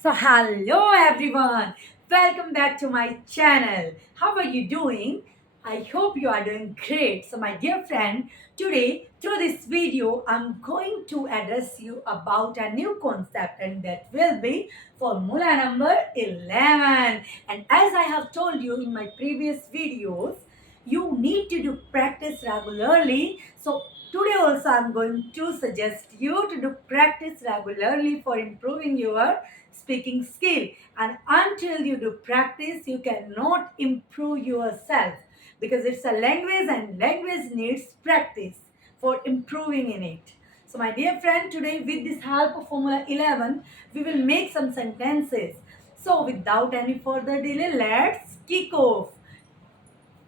So, hello everyone, welcome back to my channel. How are you doing? I hope you are doing great. So, my dear friend, today through this video, I'm going to address you about a new concept, and that will be formula number 11. And as I have told you in my previous videos, you need to do practice regularly. So, today also I'm going to suggest you to do practice regularly for improving your speaking skill, and until you do practice you cannot improve yourself, because it's a language and language needs practice for improving in it. So my dear friend, today with this help of formula 11 we will make some sentences. So without any further delay, let's kick off.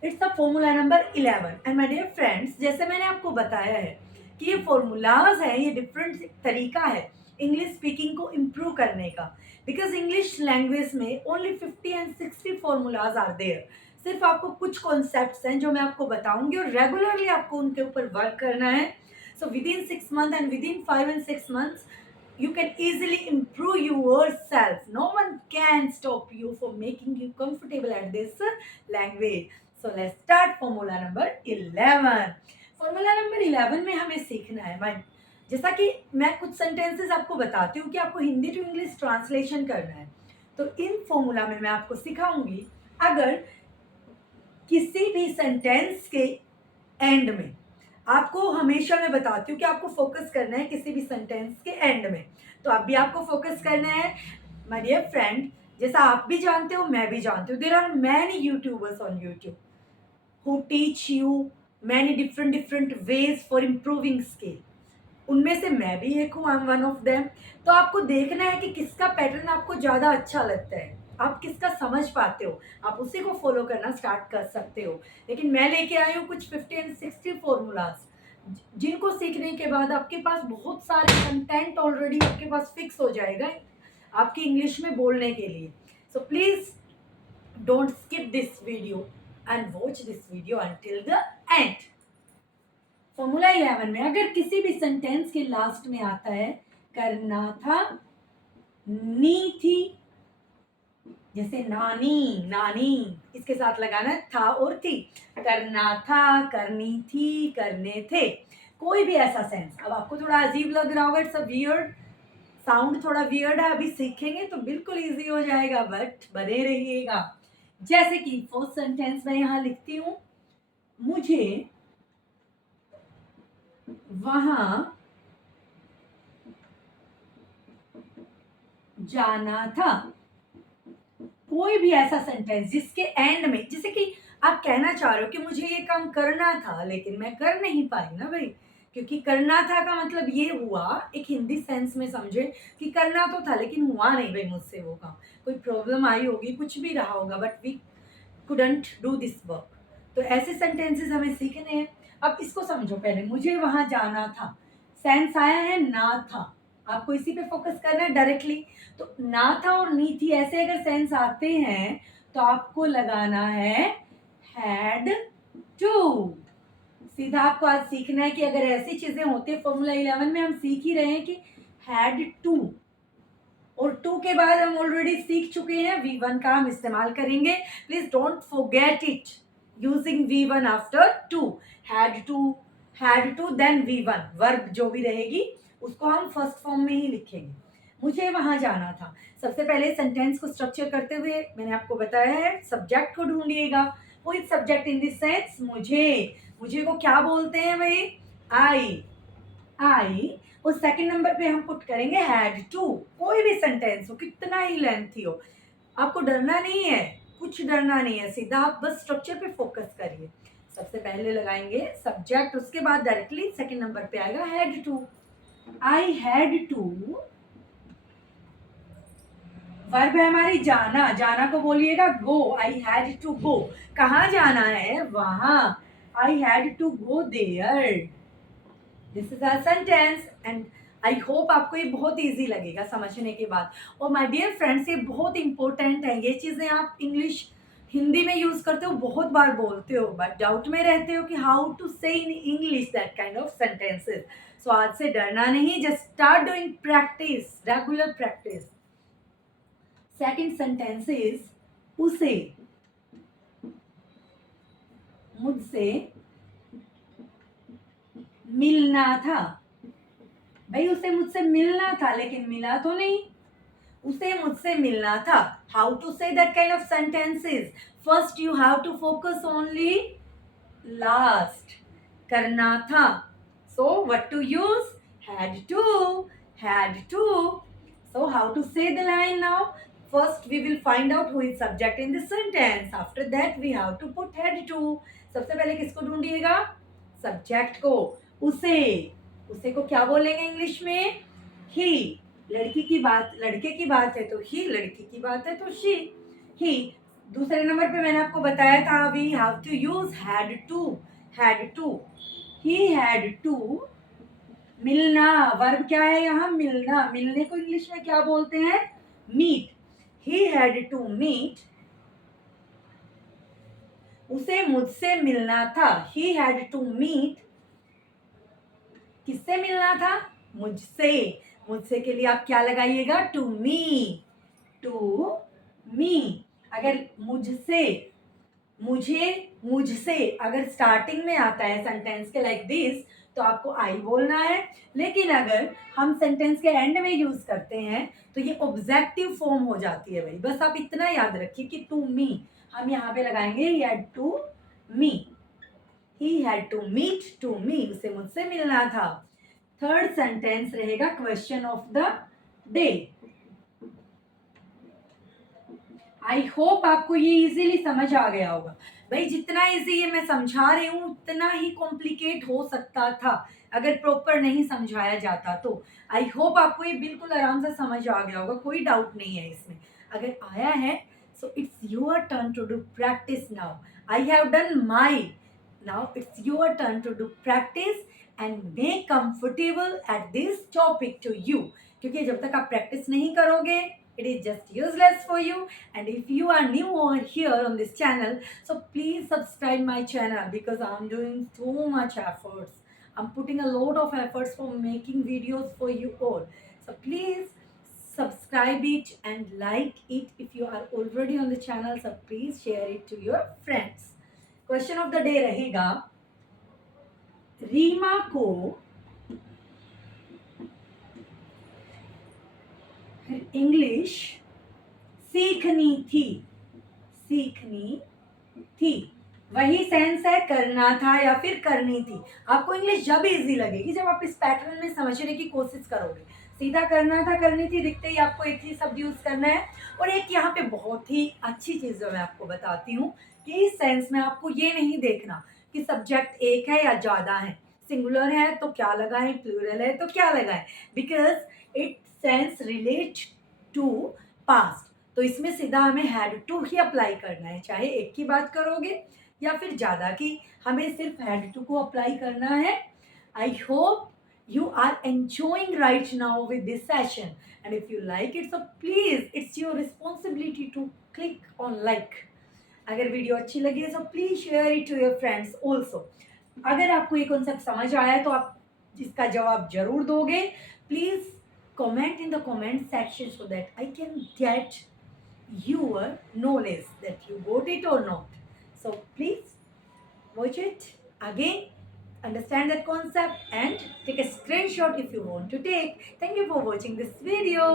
It's the formula number 11। And my dear friends, जैसे मैंने आपको बताया है कि ये formulas है, ये different तरीका है इंग्लिश स्पीकिंग को इम्प्रूव करने का। बिकॉज इंग्लिश लैंग्वेज में only 50 and 60 formulas are there. सिर्फ आपको कुछ कॉन्सेप्ट्स हैं जो मैं आपको बताऊंगी और रेगुलरली आपको उनके ऊपर वर्क करना है। So with in 6 month and with in 5 and 6 months you can easily improve yourself. No one can stop you from making you comfortable at this language. So let's start formula number 11. Formula number 11 में हमें सीखना है mind, जैसा कि मैं कुछ sentences आपको बताती हूँ कि आपको हिंदी टू इंग्लिश ट्रांसलेशन करना है। तो इन फॉर्मूला में मैं आपको सिखाऊंगी, अगर किसी भी सेंटेंस के एंड में, आपको हमेशा मैं बताती हूँ कि आपको फोकस करना है किसी भी सेंटेंस के एंड में, तो अब भी आपको फोकस करना है माय डियर फ्रेंड। जैसा आप भी जानते हो, मैं भी जानती हूँ, there are many YouTubers on YouTube who teach you many different ways for improving skill. उनमें से मैं भी एक हूँ, I am one of them. तो आपको देखना है कि किसका पैटर्न आपको ज़्यादा अच्छा लगता है, आप किसका समझ पाते हो, आप उसी को फॉलो करना स्टार्ट कर सकते हो। लेकिन मैं लेके आई हूँ कुछ 50 एंड 60 फॉर्मूलाज, जिनको सीखने के बाद आपके पास बहुत सारे कंटेंट ऑलरेडी आपके पास फिक्स हो जाएगा आपकी इंग्लिश में बोलने के लिए। So please don't skip this video and watch this video until the end. Formula 11 में अगर किसी भी सेंटेंस के लास्ट में आता है करना था, नी थी, जैसे नानी नानी, इसके साथ लगाना था और थी, करना था, करनी थी, करने थे, कोई भी ऐसा सेंस। अब आपको थोड़ा अजीब लग रहा होगा, इट्स अ वियर्ड साउंड, थोड़ा वियर्ड है, अभी सीखेंगे तो बिल्कुल इजी हो जाएगा, बट बने रहिएगा। जैसे कि फर्स्ट सेंटेंस में यहां लिखती हूं, मुझे वहां जाना था। कोई भी ऐसा सेंटेंस जिसके एंड में, जैसे कि आप कहना चाह रहे हो कि मुझे ये काम करना था लेकिन मैं कर नहीं पाई ना भाई, क्योंकि करना था का मतलब ये हुआ, एक हिंदी सेंस में समझे कि करना तो था लेकिन हुआ नहीं भाई मुझसे वो काम, कोई प्रॉब्लम आई होगी, कुछ भी रहा होगा, but we couldn't do this work. तो ऐसे सेंटेंसेस हमें सीखने हैं। अब इसको समझो, पहले मुझे वहां जाना था, सेंस आया है ना था, आपको इसी पे फोकस करना है डायरेक्टली। तो ना था और नी थी ऐसे अगर सेंस आते हैं तो आपको लगाना है हैड टू। सीधा आपको आज सीखना है कि अगर ऐसी चीजें होती है, फॉर्मूला 11 में हम सीख ही रहे हैं कि हैड टू, और टू के बाद हम ऑलरेडी सीख चुके हैं V1 का हम इस्तेमाल करेंगे। Please don't forget it using V1 after to. Had to then V1 verb जो भी रहेगी उसको हम फर्स्ट फॉर्म में ही लिखेंगे। मुझे वहां जाना था, सबसे पहले सेंटेंस को स्ट्रक्चर करते हुए मैंने आपको बताया है सब्जेक्ट को ढूंढिएगा। वो is subject in this sense, मुझे को क्या बोलते हैं भाई, आई। और सेकंड नंबर पे हम पुट करेंगे हैड टू। कोई भी सेंटेंस हो, कितना ही लेंथी हो, आपको डरना नहीं है, कुछ डरना नहीं है, सीधा आप बस स्ट्रक्चर पे फोकस करिए। सबसे पहले लगाएंगे सब्जेक्ट, उसके बाद डायरेक्टली सेकंड नंबर पे आएगा had to. I had to, verb है हमारी जाना, जाना को बोलिएगा गो, आई हैड टू गो। कहाँ जाना है, वहां, I had to go there. This is our sentence and I hope आपको ये बहुत इजी लगेगा समझने के बाद। और माय डियर फ्रेंड्स, ये बहुत इंपॉर्टेंट है, ये चीज़ें आप इंग्लिश हिंदी में यूज करते हो, बहुत बार बोलते हो, बट डाउट में रहते हो कि how to say in English that kind of sentences. So आज से डरना नहीं, just start doing practice, regular practice. Second sentence is उसे मुझसे मिलना था। भाई उसे मुझसे मिलना था लेकिन मिला तो नहीं, उसे मुझसे मिलना था। How to say that kind of sentences? First you have to focus only last, करना था। So what to use? Had to, had to. So how to say the line now? First we will find out who is subject in the sentence. After that we have to put had to. सबसे पहले किसको ढूंढिएगा? Subject को। उसे, उसे को क्या बोलेंगे English में? ही। लड़की की बात, लड़के की बात है तो ही, लड़की की बात है तो शी। ही। दूसरे नंबर पे मैंने आपको बताया था we have to use had to. Had to, he had to मिलना। वर्ब क्या है यहाँ? मिलना। मिलने को इंग्लिश में क्या बोलते हैं? Meet. He had to meet, उसे मुझसे मिलना था। ही हैड टू मीट, किससे मिलना था? मुझसे। मुझसे के लिए आप क्या लगाइएगा? To me. To me. अगर मुझसे, मुझे, मुझसे अगर स्टार्टिंग में आता है सेंटेंस के लाइक दिस तो आपको आई बोलना है। लेकिन अगर हम सेंटेंस के एंड में यूज करते हैं तो ये ऑब्जेक्टिव फॉर्म हो जाती है भाई। बस आप इतना याद रखिए कि टू मी, हम यहाँ पे लगाएंगे he had to me. He had to meet to me, उसे मुझसे मिलना था। थर्ड सेंटेंस रहेगा question of the day. I hope आपको ये इजीली समझ आ गया होगा। भाई जितना इजी ये मैं समझा रही हूँ उतना ही कॉम्प्लिकेट हो सकता था अगर प्रॉपर नहीं समझाया जाता तो। आई होप आपको ये बिल्कुल आराम से समझ आ गया होगा, कोई डाउट नहीं है इसमें। अगर आया है so it's your turn to do practice now. I have done my, now it's your turn to do practice and make comfortable at this topic to you. क्योंकि जब तक आप प्रैक्टिस नहीं करोगे it is just useless for you. And if you are new over here on this channel, so please subscribe my channel because I'm doing so much efforts. I'm putting a lot of efforts for making videos for you all. So please subscribe it and like it if you are already on the channel. So please share it to your friends. Question of the day रहेगा, रीमा को English सीखनी थी। सीखनी थी, वही sense है करना था या फिर करनी थी। आपको इंग्लिश जब इजी लगेगी जब आप इस पैटर्न में समझने की कोशिश करोगे। सीधा करना था करनी थी दिखते ही आपको एक ही शब्द यूज करना है। और एक यहाँ पे बहुत ही अच्छी चीज जो मैं आपको बताती हूँ कि इस सेंस में आपको ये नहीं देखना कि सब्जेक्ट एक है या ज्यादा है, सिंगुलर है तो क्या लगाएं, प्लूरल है तो क्या लगाएं, because it sense relate to past. तो इसमें सीधा हमें हैड टू ही अप्लाई करना है, चाहे एक की बात करोगे या फिर ज़्यादा की, हमें सिर्फ हैड टू को अप्लाई करना है। I hope you are enjoying right now with this session, and if you like it so please it's your responsibility to click on like. अगर वीडियो अच्छी लगी है तो please share it to your friends also. अगर आपको ये concept समझ आया है तो आप इसका जवाब जरूर दोगे। Please comment in the comment section so that I can get your knowledge that you got it or not. So please watch it again, understand that concept and take a screenshot if you want to take. Thank you for watching this video.